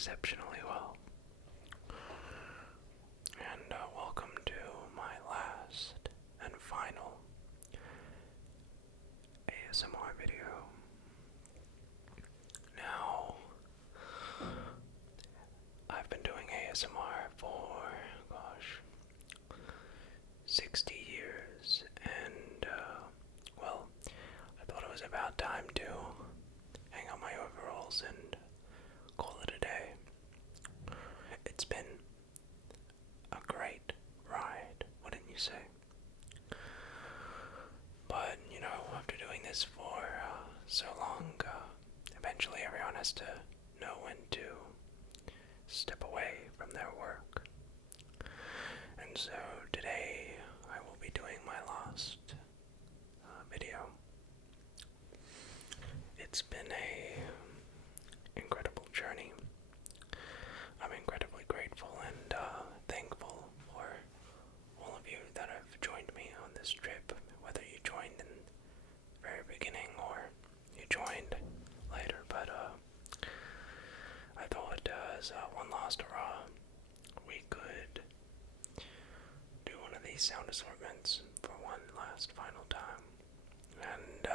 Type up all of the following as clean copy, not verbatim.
exceptionally well. And welcome to my last and final ASMR video. Now, I've been doing ASMR for, 60 years, and, well, I thought it was about time to hang up my overalls and call it a day. It's been a great ride, wouldn't you say? But, after doing this for so long, eventually everyone has to know when to step away from their work. And so today I will be doing my last video. It's been a incredible journey. I'm incredibly grateful and thankful for all of you that have joined me on this trip, whether you joined in the very beginning or you joined later. But I thought as one last hurrah, we could do one of these sound assortments for one last final time. And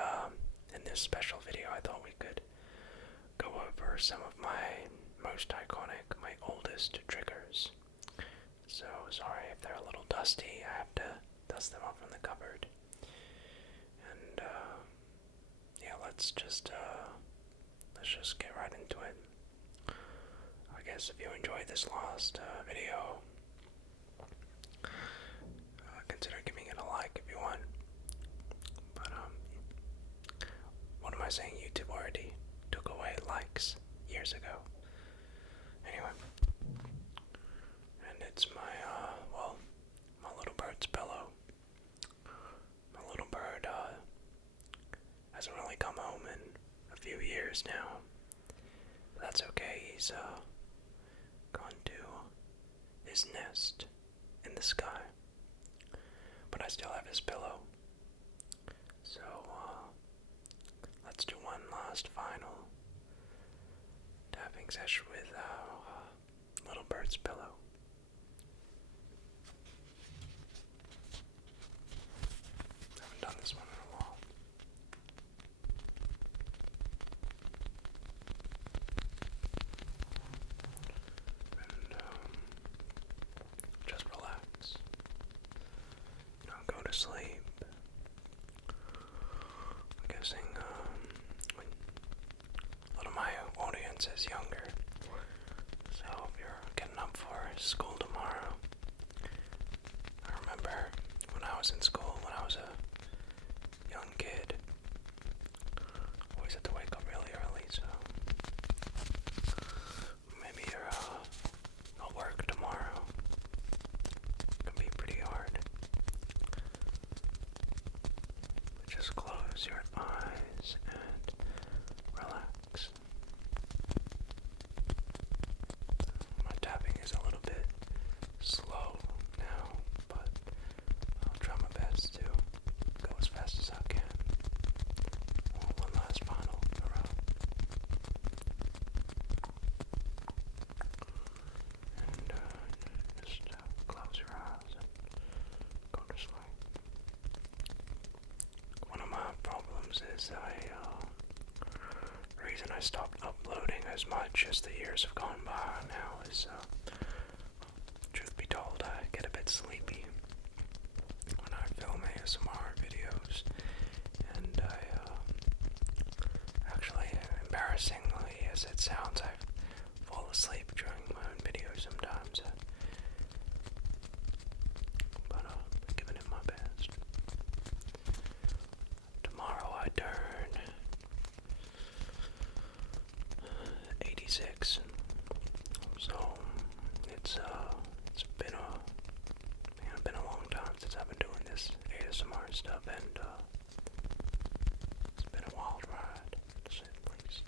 in this special video, I thought we could go over some of my most iconic, my oldest triggers. So sorry if they're a little dusty. I have to dust them off from the cupboard. And yeah, let's just get right into it. I guess if you enjoyed this last video, consider giving it a like if you want. But what am I saying? YouTube already took away likes years ago. Anyway, and it's my my little bird's pillow. My little bird hasn't really come home in a few years now. But that's okay. He's gone to his nest in the sky. But I still have his pillow. So let's do one last final tapping session with little bird's pillow. I haven't done this one in a while. And just relax. Don't go to sleep. I'm guessing when a lot of my audience is younger. So if you're getting up for school tomorrow, I remember when I was in school, when I was a young kid, always had to wake up really early, so maybe you're at work tomorrow. It can be pretty hard. But just close your eyes and relax. My tapping is a little bit slow now, but I'll try my best to go as fast as I can. One last final hurrah. And just close your eyes and go to sleep. One of my problems is the reason I stopped uploading as much as the years have gone by now is, truth be told, I get a bit sleepy when I film ASMR videos, and I actually, embarrassingly as it sounds, I fall asleep during my own videos sometimes, but I'm giving it my best. Tomorrow I turn 86, so it's been a long time since I've been doing this ASMR stuff, and it's been a wild ride, to say the least.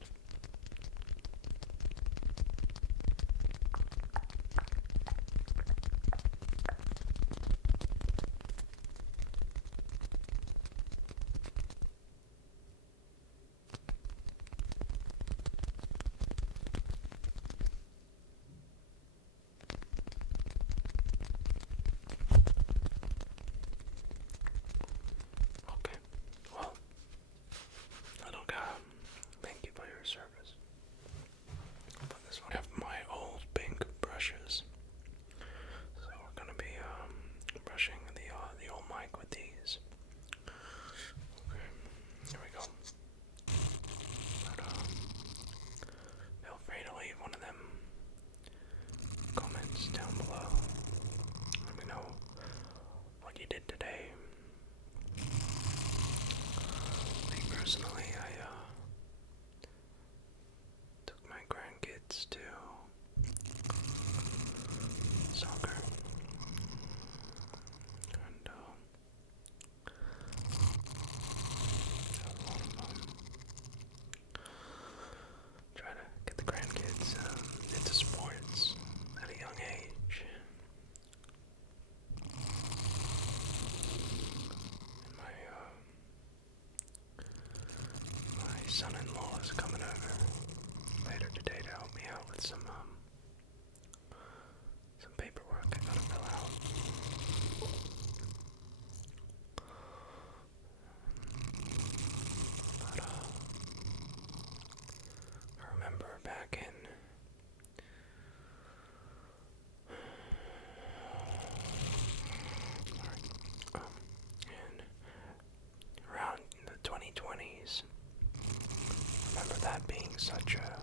such a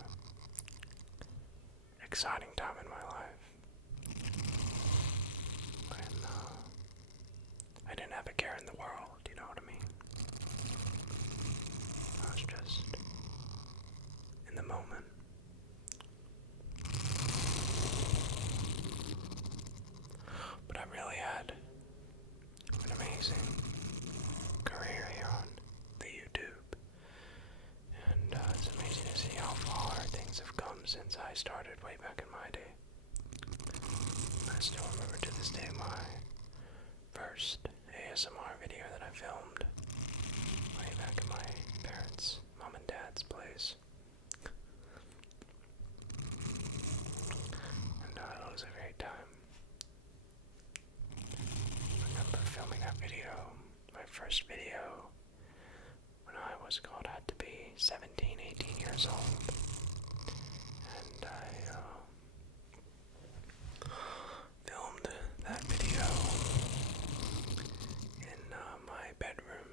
exciting time in my life when I didn't have a care in the world, you know what I mean? I was just in the moment. But I really had an amazing career here on the YouTube. And it's amazing to see how far things have come since I started way back in my day. I still remember to this day my first ASMR video that I filmed way back in my parents' mom and dad's place. And it was a great time. I remember filming that video, my first video, when I was had to be 17, 18 years old. And I filmed that video in my bedroom.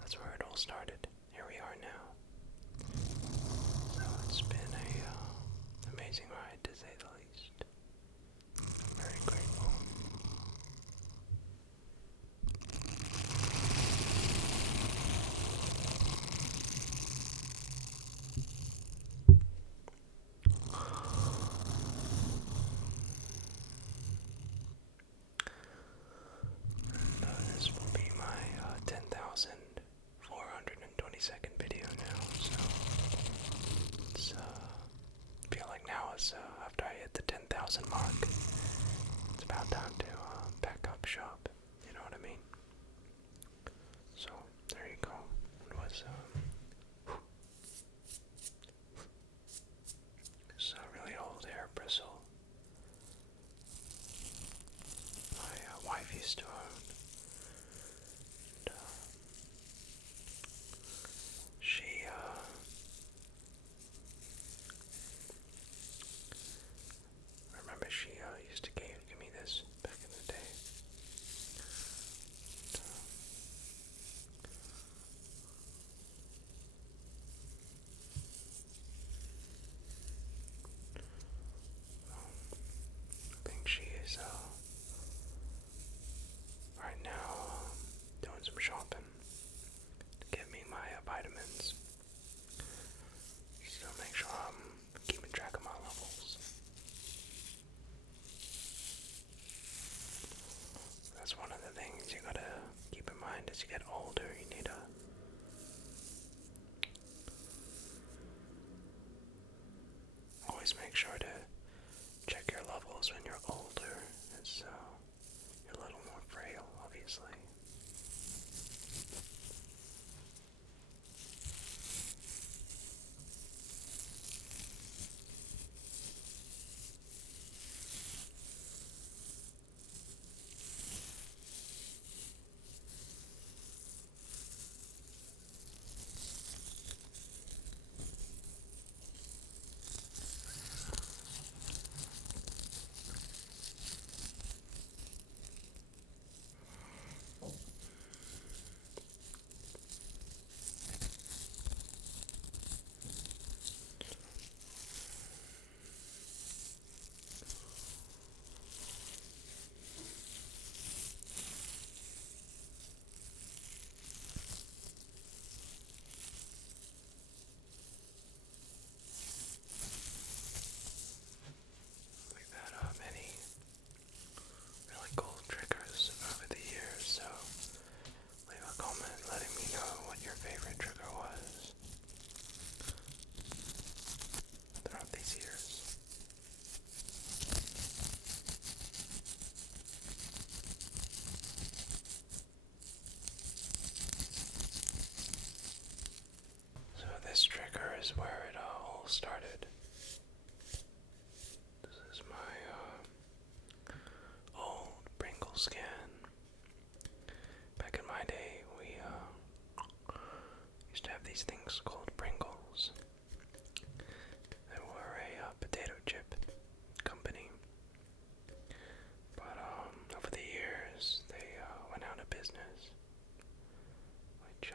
That's where it all started. Here we are now. So it's been a amazing ride, to say the least. I'm very grateful. And this will be my 10,422nd video now, so it's feel like now is after I hit the 10,000 mark, it's about time to pack up shop, you know what I mean? So there you go. It was this really old hair bristle my wife used to own. And, she I remember she used to give me this back in the day. I think she is right now doing some shopping to get me my vitamins. So make sure I'm keeping track of my levels. That's one of the things you gotta keep in mind as you get older. You need to always make sure to check your levels when you're older, as you're a little more frail, obviously. We've had many really cool triggers over the years, so leave a comment letting me know what your favorite trigger was throughout these years. So this trigger is where it all started. This is my old Pringles can. Back in my day, we used to have these things called Pringles. They were a potato chip company. But over the years, they went out of business, which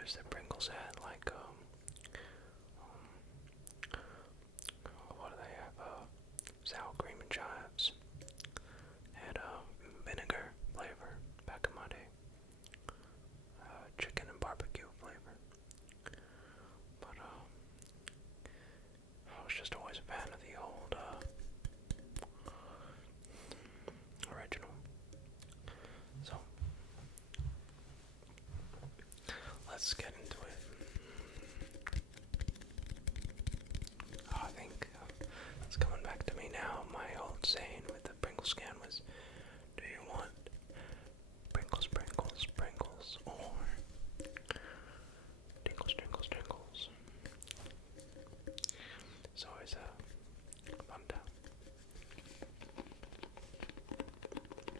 flavors that Pringles had, like, what do they have? Sour cream and chives. Had vinegar flavor back in my day. Chicken and barbecue flavor. But I was just always a fan of the old original. So let's get into it. I think it's coming back to me now. My old saying with the Pringles can was, do you want Pringles, Pringles, Pringles, or Tinkles, Tinkles, Tinkles? It's always a fun time.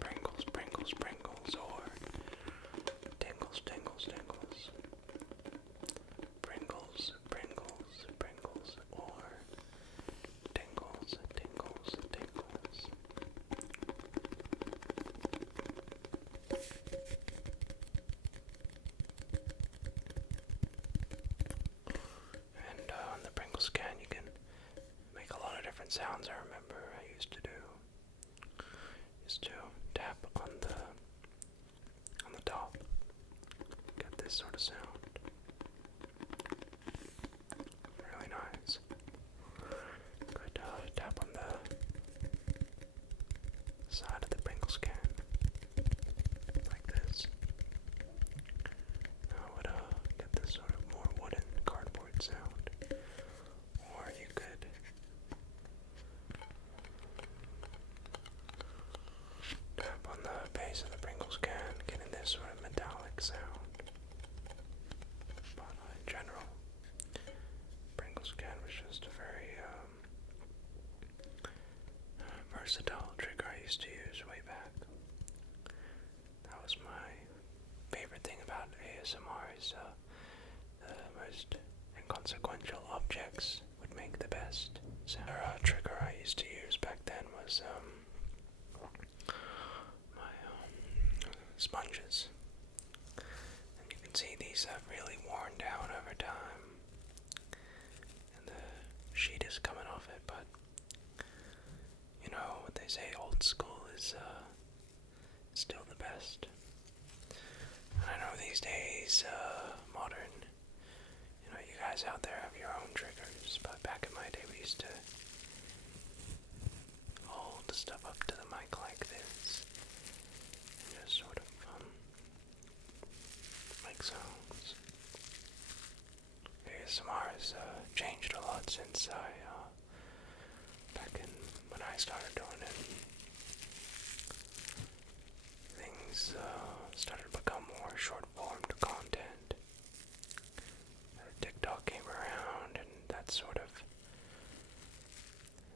Pringles, Pringles, Pringles, or Tinkles, Tinkles, Tinkles. Pringles, Pringles, Pringles, or Tinkles, Tinkles, Tinkles. And on the Pringles can, you can make a lot of different sounds. I remember I used to tap on the top, get this sort of sound. Really nice. Could tap on the side of the Pringles can, like this. I would get this sort of more wooden cardboard sound. Or you could tap on the base of the Pringles can, getting this sort of metallic sound. But in general, Pringles can was just a very versatile trigger I used to use way back. That was my favorite thing about ASMR is the most inconsequential objects would make the best sound. Another trigger I used to use back then was my sponges. And you can see these have really worn down over time. And the sheet is coming off it, but you know what they say, old school is still the best. And I know these days, modern, you guys out there have your own triggers, but back in my day we used to hold the stuff up to the mic like this and just sort of make sounds. ASMR has changed a lot since back in when I started doing it. Things started to become more short-formed content. TikTok came around, and that sort of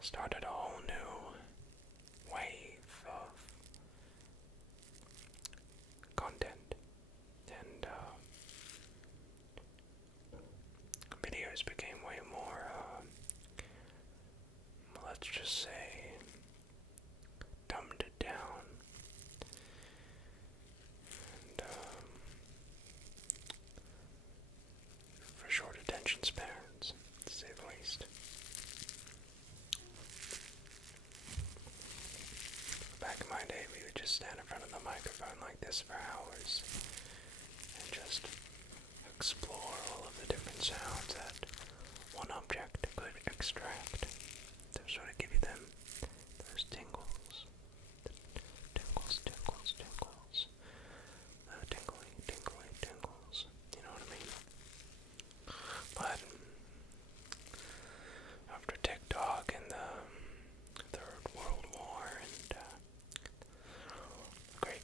started a whole new wave of content, and videos became way more, let's just say, dumbed down, and for short attention spans, to say the least. Back in my day, we would just stand in front of the microphone like this for hours and just explore all of the different sounds that one object could extract to sort of give you those tingles, tingles, tingles, tingles, tingly, tingly, tingles, you know what I mean? But after TikTok and the Third World War and Great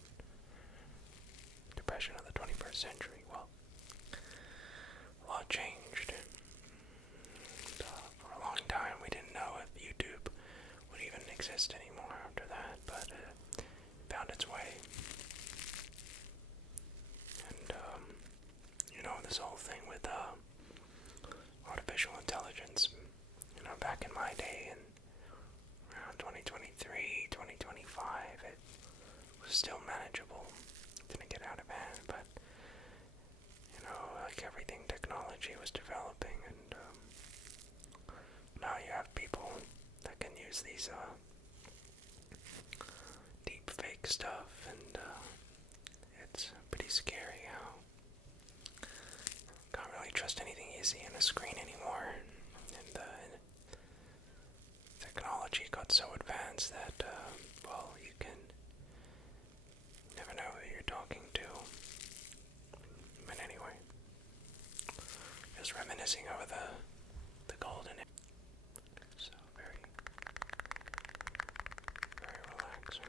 Depression of the 21st century, well, a lot changed. And, for a long time, we didn't know if YouTube would even exist anymore after that, but it found its way. And, this whole thing with artificial intelligence, back in my day, and around 2023, 2025, it was still manageable. Didn't get out of hand, but, like technology was developing, and now you have people that can use these deep fake stuff, and it's pretty scary how can't really trust anything you see on a screen anymore. And technology got so advanced that, well, you can never know who you're talking to. But anyway, just reminiscing over the golden age. So very, very relaxing.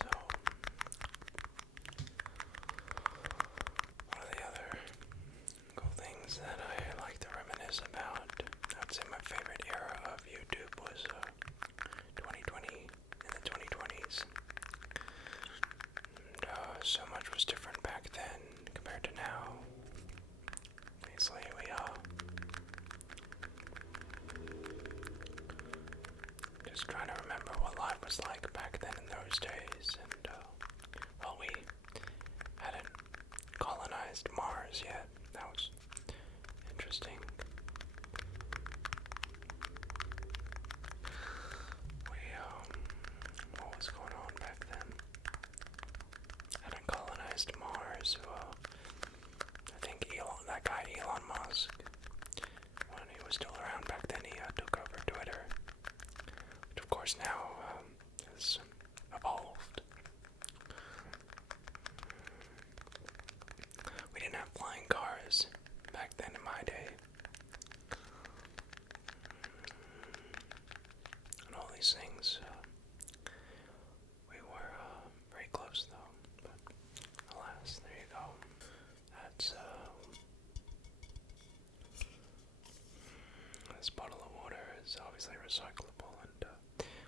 So, one of the other cool things that I like to reminisce about, I'd say my favorite era of YouTube was 2020, in the 2020s. And so much was different back then compared to now. Basically, we just trying to remember what life was like back then in those days, and well, we hadn't colonized Mars yet. That was interesting. What was going on back then? Hadn't colonized Mars. I think that guy Elon Musk, when he was still around back then, he took over Twitter, which of course now has evolved. We didn't have flying cars back then in my day. And all these things. We were very close though. But alas, there you go. That's this bottle of water is obviously recyclable, and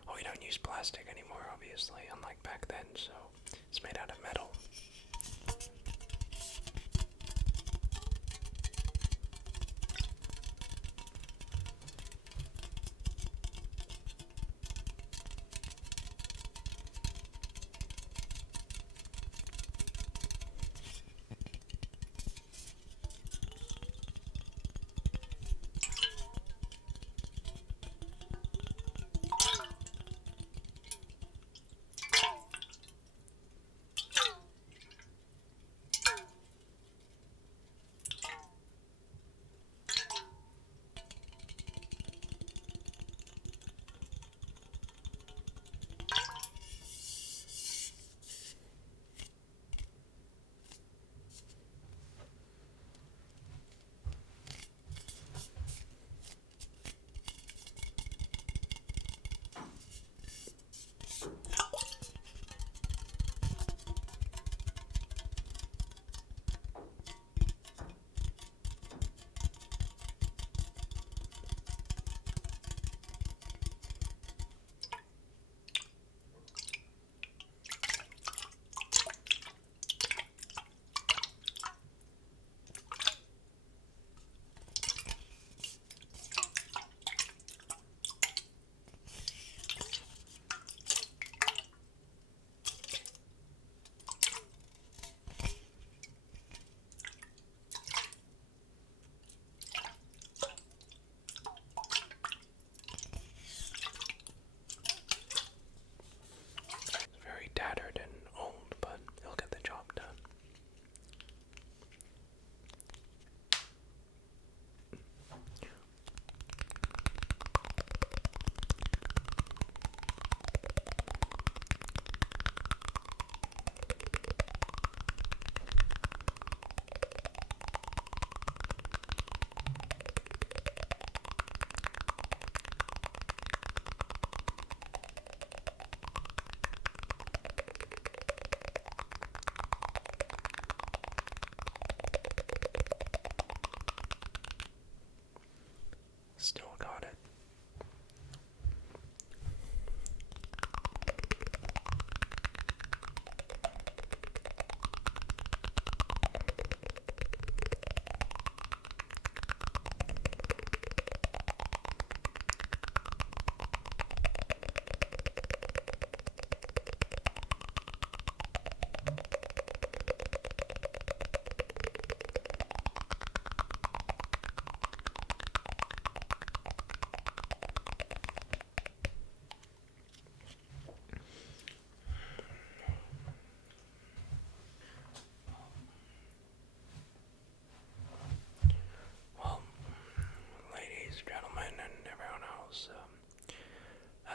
well, we don't use plastic anymore, obviously, unlike back then, so it's made out of metal.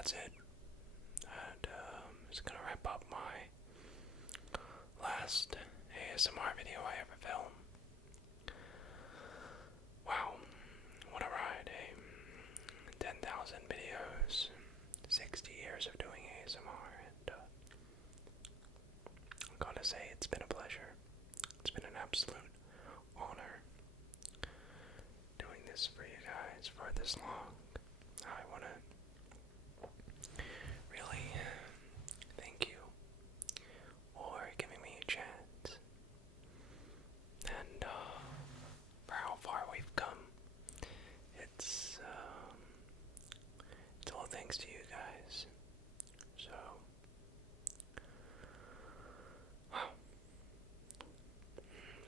that's it. And it's gonna wrap up my last ASMR video I ever filmed. Wow, what a ride, eh? 10,000 videos, 60 years of doing ASMR, and I gotta say, it's been a pleasure. It's been an absolute honor doing this for you guys for this long. I wanna really thank you for giving me a chance, and for how far we've come. It's it's all thanks to you guys. So, wow.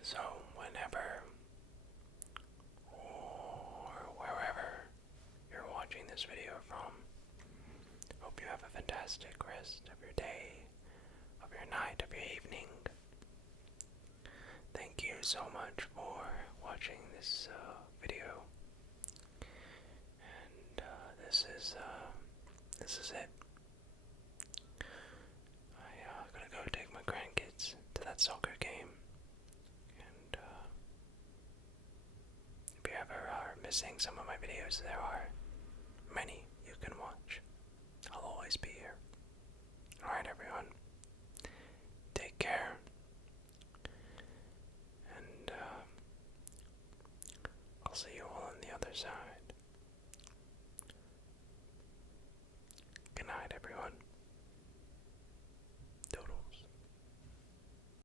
So whenever or wherever you're watching this video from, hope you have a fantastic rest of your day, of your night, of your evening. Thank you so much for watching this video, and this is it. I gotta go take my grandkids to that soccer game, and if you ever are missing some of my videos, there are many